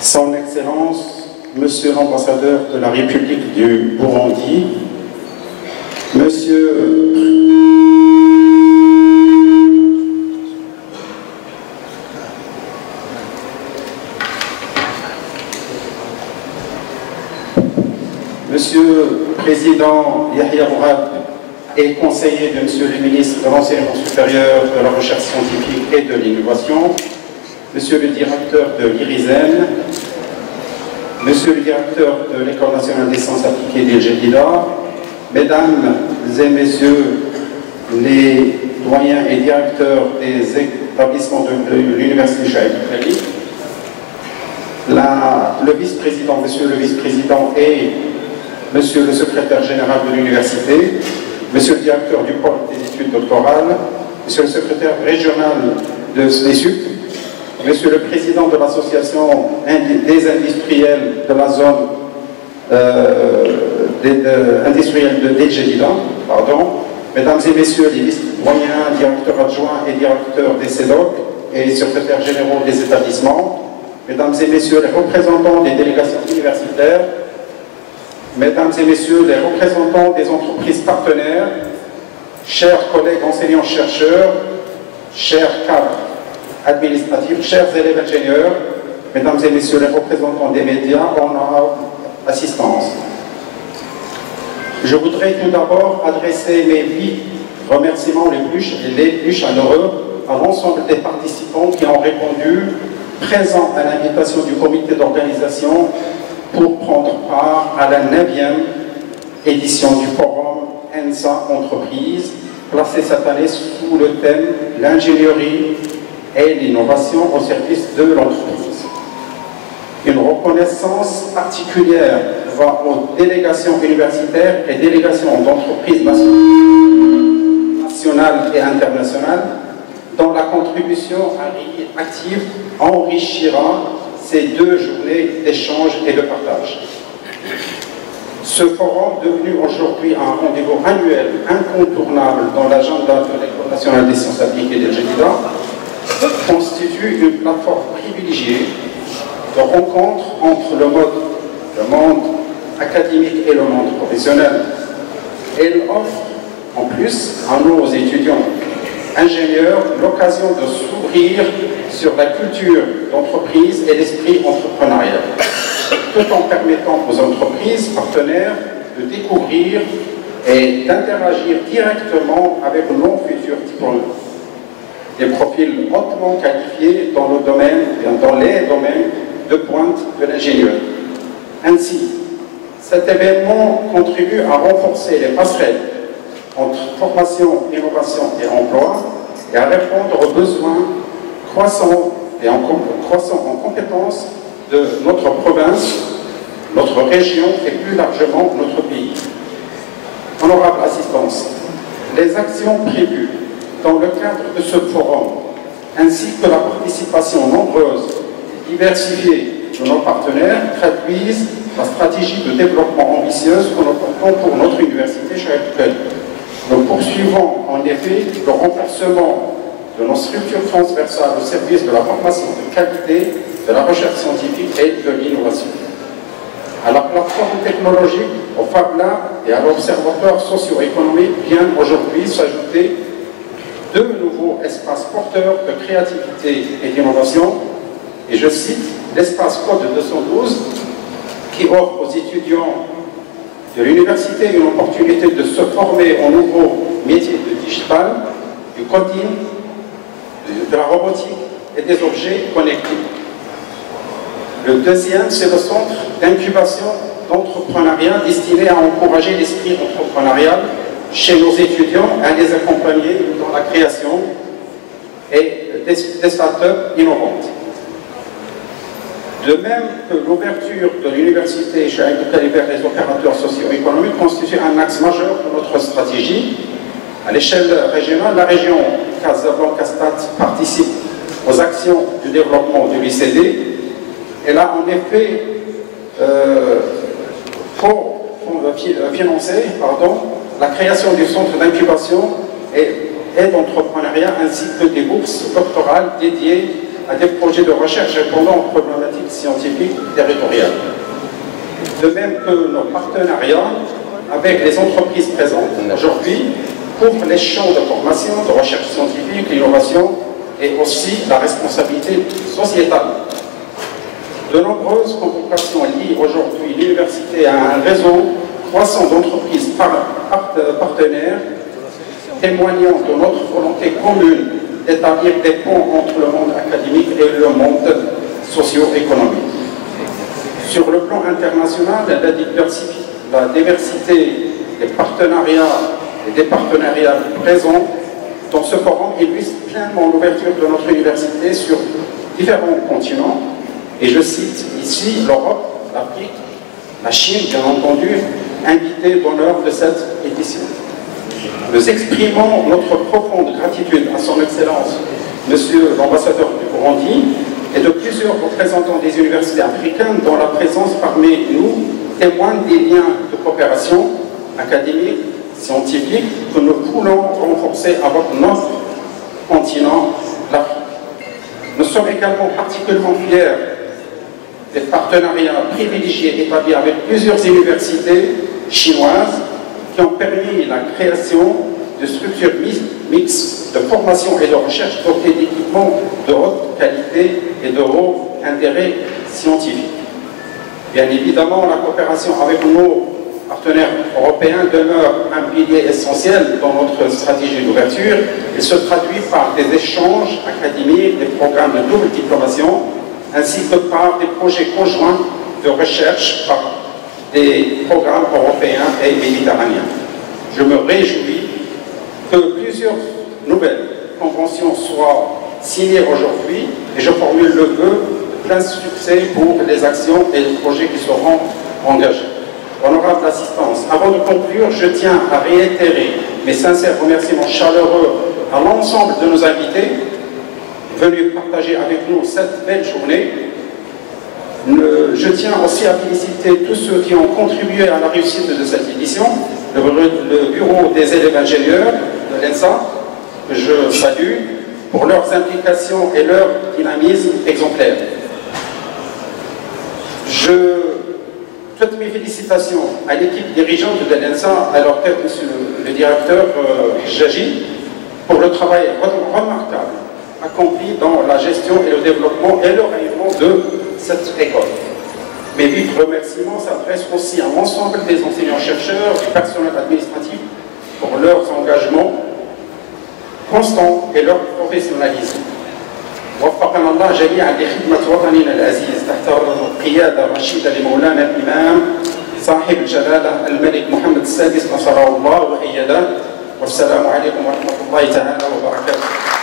Son Excellence, Monsieur l'ambassadeur de la République du Burundi, Monsieur le Président Yahya Mourad et conseiller de Monsieur le Ministre de l'Enseignement supérieur, de la Recherche scientifique et de l'Innovation, Monsieur le Directeur de l'IRISEN, Monsieur le Directeur de l'École nationale des sciences appliquées d'El Jadida, Mesdames et Messieurs les doyens et directeurs des établissements de l'Université Cheikh Anta, le vice-président, Monsieur le vice-président et Monsieur le secrétaire général de l'université, Monsieur le directeur du pôle des études doctorales, Monsieur le secrétaire régional de SNESUP, Monsieur le président de l'association des industriels de la zone industrielle de Del Jadida, Mesdames et Messieurs les vice-doyens, directeurs adjoints et directeurs des CEDOC et secrétaires généraux des établissements, Mesdames et Messieurs les représentants des délégations universitaires, Mesdames et Messieurs les représentants des entreprises partenaires, chers collègues enseignants-chercheurs, chers cadres administratifs, chers élèves ingénieurs, Mesdames et Messieurs les représentants des médias, honorable assistance. Je voudrais tout d'abord adresser mes vifs remerciements les plus chaleureux à l'ensemble des participants qui ont répondu présents à l'invitation du comité d'organisation pour prendre part à la 9e édition du forum ENSA Entreprise, placé cette année sous le thème « L'ingénierie et l'innovation au service de l'entreprise ». Une reconnaissance particulière va aux délégations universitaires et délégations d'entreprises nationales et internationales, dont la contribution active enrichira ces 2 journées d'échange et de partage. Ce forum, devenu aujourd'hui un rendez-vous annuel incontournable dans l'agenda de l'École nationale des sciences appliquées d'El Jadida, constitue une plateforme privilégiée de rencontre entre le monde académique et le monde professionnel. Elle offre en plus à nos étudiants ingénieurs l'occasion de s'ouvrir sur la culture d'entreprise et l'esprit entrepreneurial, tout en permettant aux entreprises partenaires de découvrir et d'interagir directement avec nos futurs diplômés. Des profils hautement qualifiés dans les domaines de pointe de l'ingénieur. Ainsi, cet événement contribue à renforcer les passerelles entre formation, innovation et emploi et à répondre aux besoins croissants en compétences de notre province, notre région et plus largement notre pays. Honorable assistance, les actions prévues dans le cadre de ce forum, ainsi que la participation nombreuse et diversifiée de nos partenaires, traduisent la stratégie de développement ambitieuse que nous portons pour notre université Cheikh Anta. Nous poursuivons en effet le renforcement de nos structures transversales au service de la formation de qualité, de la recherche scientifique et de l'innovation. À la plateforme technologique, au Fab Lab et à l'Observatoire socio-économique viennent aujourd'hui s'ajouter 2 nouveaux espaces porteurs de créativité et d'innovation, et je cite l'espace Code 212 qui offre aux étudiants de l'université une opportunité de se former en nouveaux métiers de digital, du coding, de la robotique et des objets connectés. Le deuxième, c'est le centre d'incubation d'entrepreneuriat destiné à encourager l'esprit entrepreneurial chez nos étudiants et à les accompagner dans la création et des startups innovantes. De même que l'ouverture de l'université Cheikh Anta vers les opérateurs socio-économiques constitue un axe majeur de notre stratégie. À l'échelle régionale, la région Casablanca-Stade participe aux actions du développement de l'ICD. Elle a en effet financé la création du centre d'incubation et d'entrepreneuriat ainsi que des bourses doctorales dédiées à des projets de recherche répondant aux problématiques scientifiques territoriales. De même que nos partenariats avec les entreprises présentes aujourd'hui couvrent les champs de formation, de recherche scientifique, l'innovation et aussi la responsabilité sociétale. De nombreuses convocations lient aujourd'hui l'université à un réseau croissant d'entreprises partenaires, témoignant de notre volonté commune d'établir des ponts entre le monde académique et le monde socio-économique. Sur le plan international, la diversité des partenariats présents dans ce forum illustre pleinement l'ouverture de notre université sur différents continents. Et je cite ici l'Europe, l'Afrique, la Chine, bien entendu, invitée d'honneur de cette édition. Nous exprimons notre profonde gratitude à son Excellence, Monsieur l'ambassadeur du Burundi, et de plusieurs représentants des universités africaines dont la présence parmi nous témoigne des liens de coopération académique, scientifique que nous voulons renforcer avec notre continent, l'Afrique. Nous sommes également particulièrement fiers des partenariats privilégiés établis avec plusieurs universités chinoises qui ont permis la création de structures mixtes de formation et de recherche dotées d'équipements de haute qualité et de haut intérêt scientifique. Bien évidemment, la coopération avec nos partenaires européens demeure un pilier essentiel dans notre stratégie d'ouverture et se traduit par des échanges académiques, des programmes de double diplomation, ainsi que par des projets conjoints de recherche par des programmes européens et méditerranéens. Je me réjouis que plusieurs nouvelles conventions soient signées aujourd'hui et je formule le vœu de plein succès pour les actions et les projets qui seront engagés. Honorable assistance, avant de conclure, je tiens à réitérer mes sincères remerciements chaleureux à l'ensemble de nos invités venus partager avec nous cette belle journée. Je tiens aussi à féliciter tous ceux qui ont contribué à la réussite de cette édition, le bureau des élèves ingénieurs de l'ENSA, que je salue pour leurs implications et leur dynamisme exemplaire. Toutes mes félicitations à l'équipe dirigeante de l'ENSA, à leur tête, monsieur le directeur Jaji, pour le travail remarquable accompli dans la gestion et le développement et le rayonnement de cette école. Mes vifs remerciements s'adressent aussi à l'ensemble des enseignants-chercheurs, du personnel administratif pour leurs engagements constants et leur professionnalisme. وفقنا الله جميعا لخدمة وطننا العزيز تحت القيادة الرشيدة لمولانا الإمام صاحب الجلالة الملك محمد السادس نصره الله وأيده. والسلام عليكم ورحمة الله تعالى وبركاته.